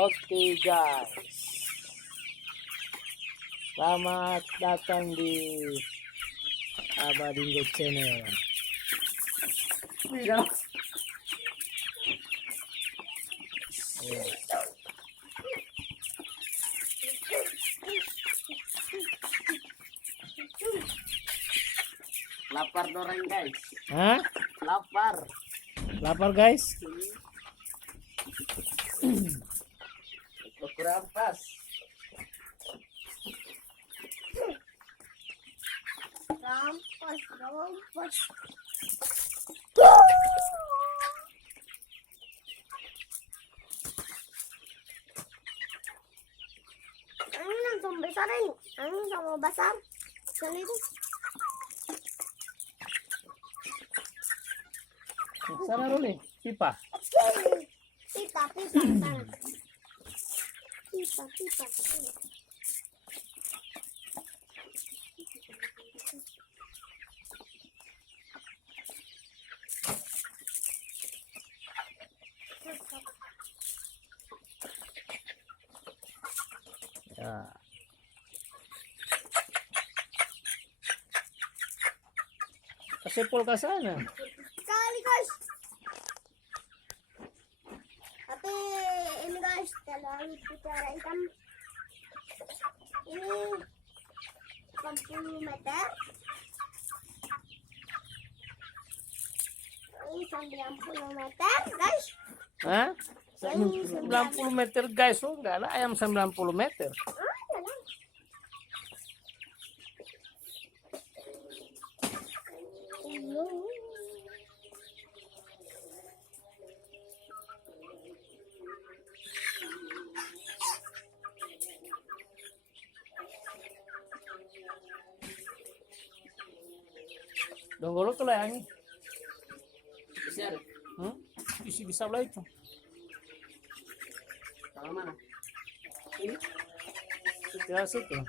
Oke guys, selamat datang di Abadinggo Channel. Tidak. Ya. Lapar dorang guys. Hah? Lapar. Lapar guys? Kurang pas. Rampas. Ang langsung besar ini. Ang sama besar. Sini tuh. Sana dulu nih, pipa. Pipa. Sana. Pipa. Ya. Kasih pol ke sana. Kali guys. Tapi ini guys terlalu bicara ikan. Ini 80 meter. Ini 90 meter guys. Hah? 90 meter guys, oh enggak ada ayam 90 meter. Donggolo tuh layangnya. Besar. Isi bisa lah itu. Kalau mana? Ini. Setelah situ.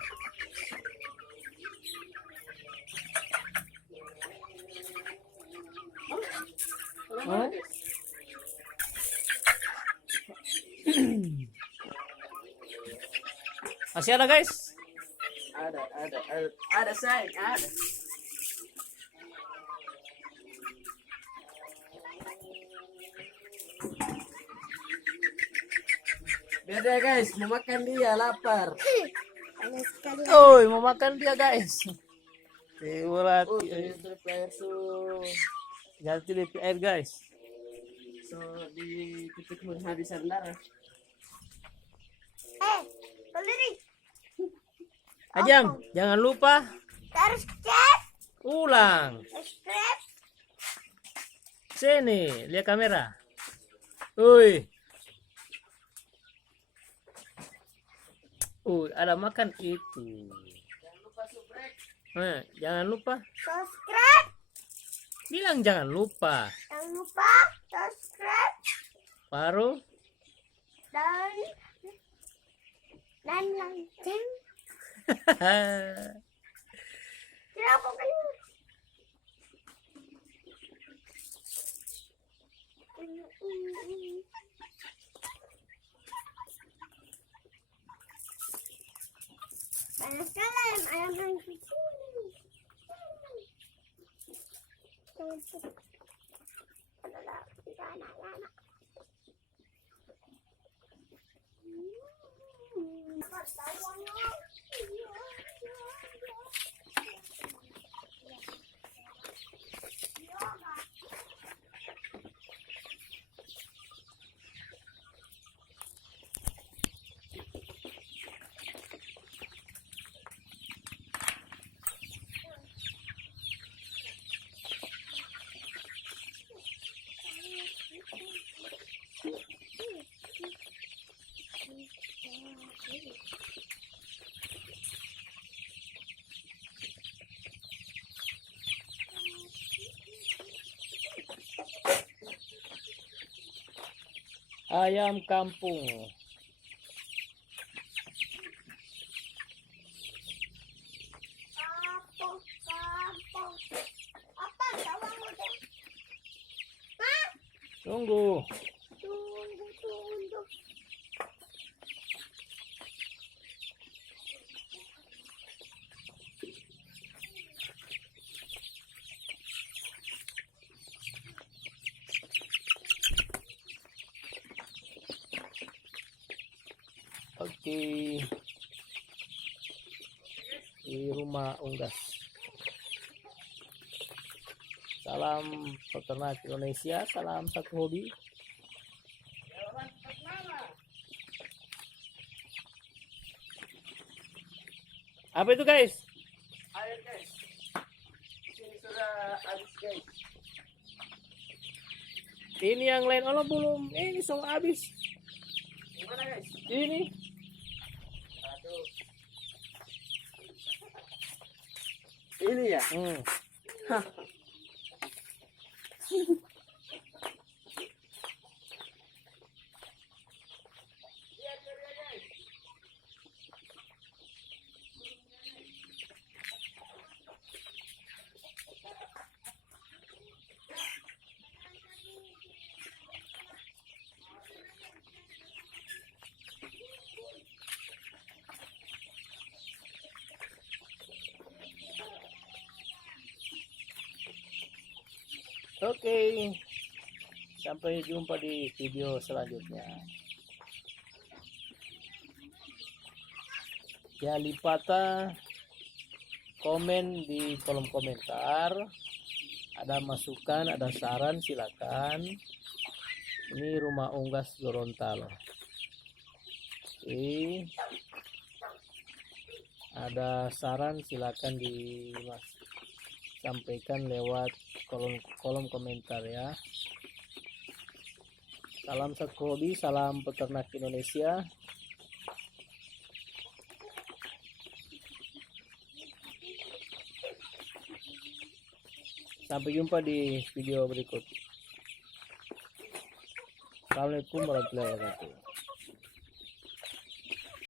Kalau mana? Oh. Masih ada guys? Ada say, ada. Beda guys, mau makan dia lapar. Panas sekali. Oh, mau makan dia guys. Ulat. Oh, ini player tuh. Ganti di air guys. So di titik penghabisan darah. Beli Ajam, jangan lupa subscribe. ulang. Subscribe. Sini, lihat kamera. Uy. Ada makan itu. Jangan lupa subrek. Jangan lupa. Subscribe. Bilang jangan lupa. Jangan lupa subscribe Baru. dan lonceng. Kenapa kan? Panas sekali ayam yang itu. Ayam kampung. Apa? Jawab udah. Tunggu. Tunggu. Oke. Di rumah unggas. Salam peternak Indonesia, salam satu hobi. Apa itu guys? Air guys. Sini sudah habis guys. Ini yang lain Allah belum. Ini semua habis. Gimana guys? Ini. Aduh. Ini ya. Oke. Sampai jumpa di video selanjutnya. Jangan lupa komen di kolom komentar. Ada masukan, ada saran, silakan. Ini rumah unggas Gorontalo. Oke. Ada saran, silakan sampaikan lewat kolom komentar ya. Salam satu hobi, salam peternak Indonesia. Sampai jumpa di video berikut. Assalamualaikum warahmatullahi wabarakatuh.